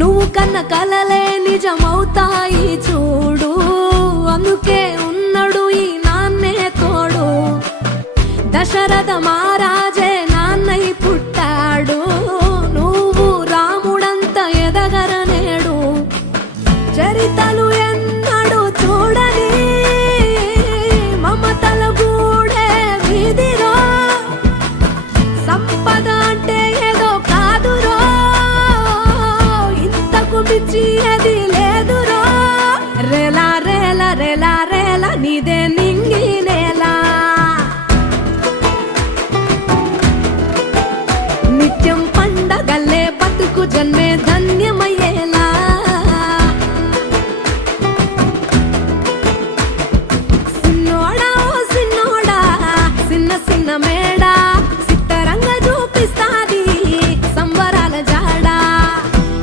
నువ్వు కన్న కలలే నిజమవుతాయి చూడు, అందుకే ఉన్నాడు ఈ నాన్నే తోడు. దశరథ మహారాజే నాన్నై పుట్టాడు, నువ్వు రాముడంత ఎదగరనేడు. చరితలు ఎన్నడు చూడని మమతల గూడే వీధిరో, సంపద అంటే ఏదో కాదురో, ఇంతకు మించి అది లేదురో. రేలా రేలా రేలా రేలా నీదే నింగి నేలా, నిత్యం పండగల్లే బతుకు జన్మే ధన్యమయ్య.